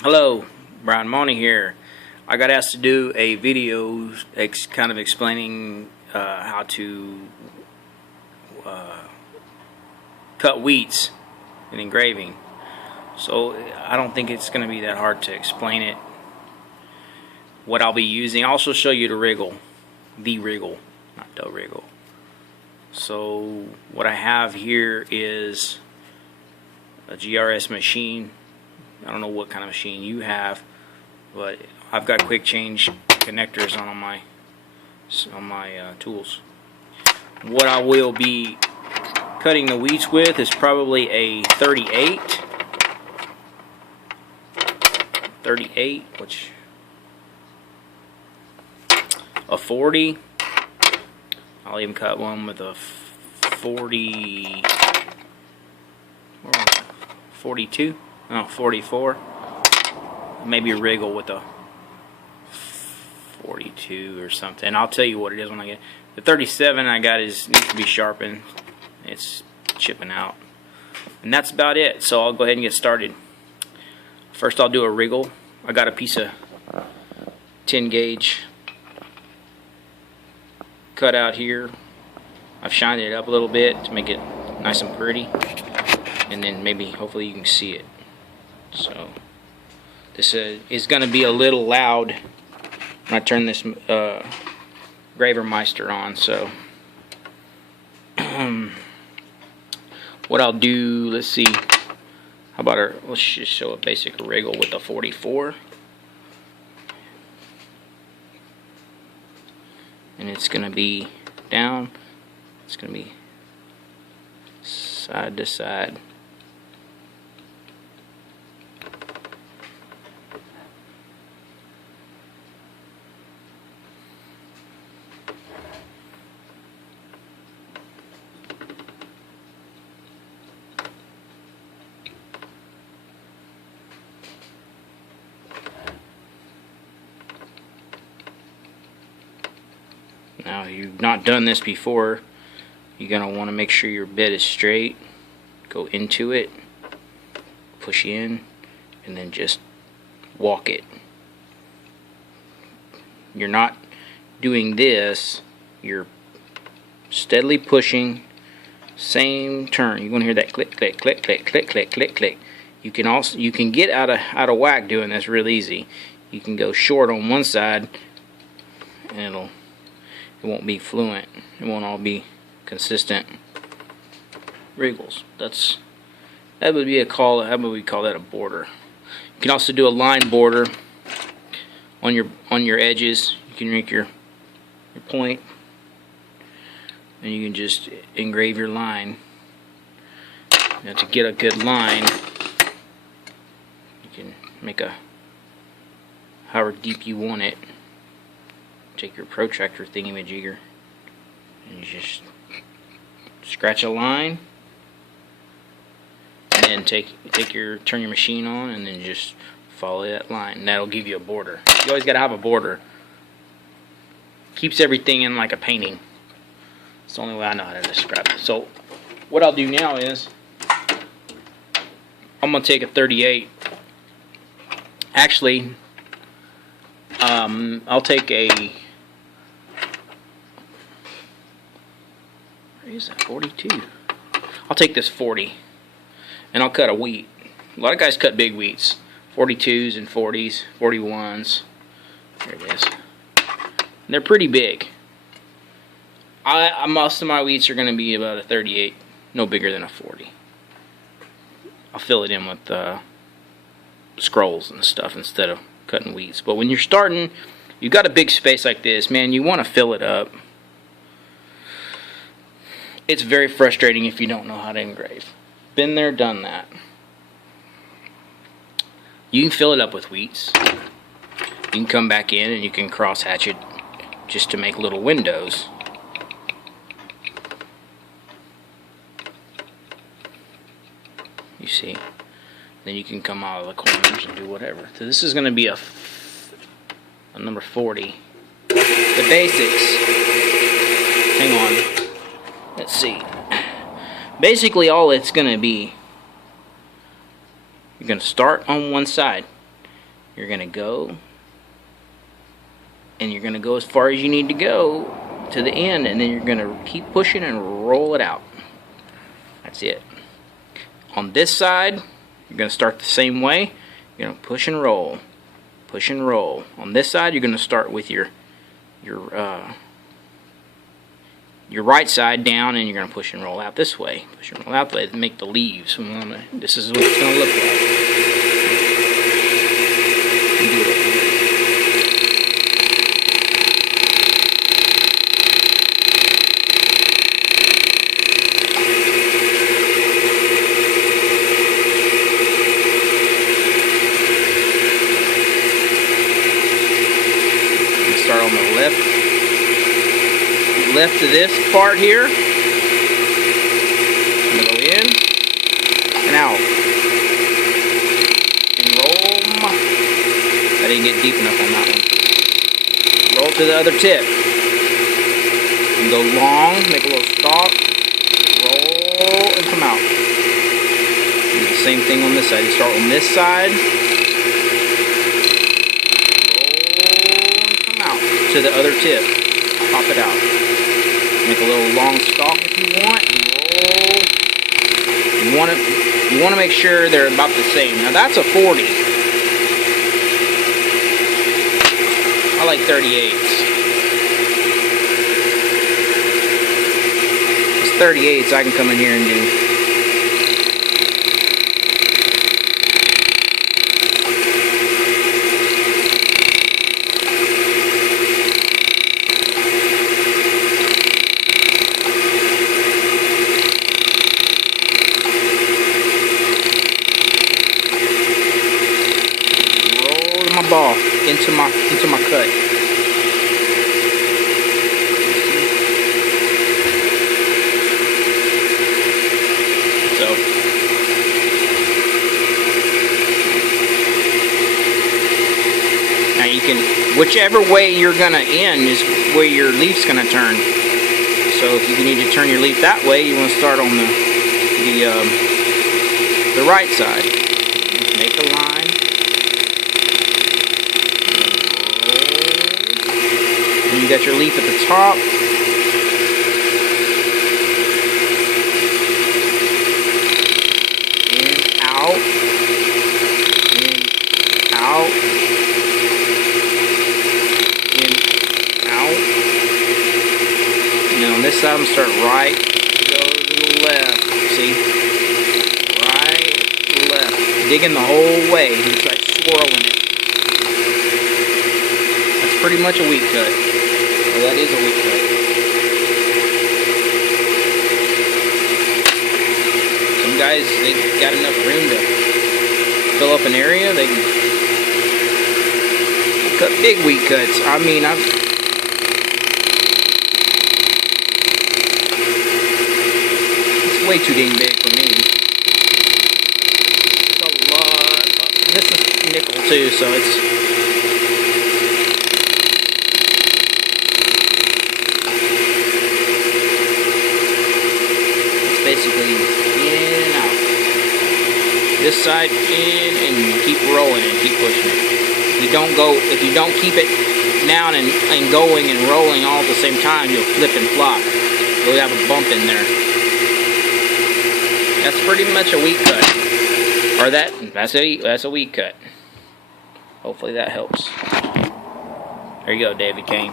Hello, Brian Money here. I got asked to do a video kind of explaining how to cut wheats in engraving. So I don't think it's going to be that hard to explain it. What I'll be using, I'll also show you the wriggle, not the wriggle. So what I have here is a GRS machine. I don't know what kind of machine you have, but I've got quick change connectors on my tools. What I will be cutting the wheats with is probably a 38, which a 40. I'll even cut one with a 40, 42. No, 44. Maybe a wriggle with a 42 or something. I'll tell you what it is when I get the 37. I got needs to be sharpened. It's chipping out, and that's about it. So I'll go ahead and get started. First, I'll do a wriggle. I got a piece of 10 gauge cut out here. I've shined it up a little bit to make it nice and pretty, and then maybe hopefully you can see it. So this is going to be a little loud when I turn this Gravermeister on. So what I'll do, let's see, how about let's just show a basic wriggle with a 44. And it's going to be down, it's going to be side to side. Now, if you've not done this before, you're going to want to make sure your bit is straight. Go into it, push in, and then just walk it. You're not doing this, you're steadily pushing, same turn. You're going to hear that click, click, click, click, click, click, click, click. You can get out of whack doing this real easy. You can go short on one side, and it won't be fluent. It won't all be consistent wriggles. That would be how would we call that, a border. You can also do a line border on your edges. You can make your point, and you can just engrave your line. Now, to get a good line, you can make however deep you want it. Take your protractor thingy-majigger and you just scratch a line, and then turn your machine on, and then just follow that line, and that'll give you a border. You always gotta have a border. Keeps everything in like a painting. It's the only way I know how to describe it. So what I'll do now is I'm gonna take a 38. Actually, I'll take a, where is that, 42? I'll take this 40, and I'll cut a wheat. A lot of guys cut big wheats, 42s and 40s, 41s. There it is. And they're pretty big. Most of my wheats are going to be about a 38, no bigger than a 40. I'll fill it in with scrolls and stuff instead of cutting wheats. But when you're starting, you've got a big space like this, man, you want to fill it up. It's very frustrating if you don't know how to engrave. Been there, done that. You can fill it up with wheats. You can come back in and you can cross hatch it just to make little windows. You see? Then you can come out of the corners and do whatever. So this is going to be a number 40. The basics. Hang on. Let's see. Basically all it's going to be, you're going to start on one side. you're going to go, and you're going to go as far as you need to go to the end, and then you're going to keep pushing and roll it out. That's it. On this side, you're going to start the same way. You're going to push and roll. Push and roll. On this side, you're going to start with your right side down, and you're going to push and roll out this way. Push and roll out the way to make the leaves. This is what it's going to look like. Start on the left of this part here. I'm going to go in and out and roll. I didn't get deep enough on that one. Roll to the other tip and go long, make a little stalk, roll and come out. Do the same thing on this side. You start on this side, to the other tip, pop it out, make a little long stalk if you want, and roll. You want to make sure they're about the same. Now that's a 40. I like 38s. It's 38s I can come in here and do. Ball into my cut. So now you can, whichever way you're gonna end is where your leaf's gonna turn. So if you need to turn your leaf that way, you want to start on the right side. Make a line. You got your leaf at the top. In, out. In, out. In, out. Now on this side, I'm going to start right, go to the left. See? Right, left. Digging the whole way. It's like swirling it. That's pretty much a weed cut. Well, that is a weed cut. Some guys, they got enough room to fill up an area. They can cut big weed cuts. I mean, it's way too dang big for me. It's a lot. This is nickel too, so it's. Basically in and out. This side in, and keep rolling and keep pushing it. If you don't keep it down and going and rolling all at the same time, you'll flip and flop. You'll have a bump in there. That's pretty much a weed cut. Or that's a weed cut. Hopefully that helps. There you go, David Kane.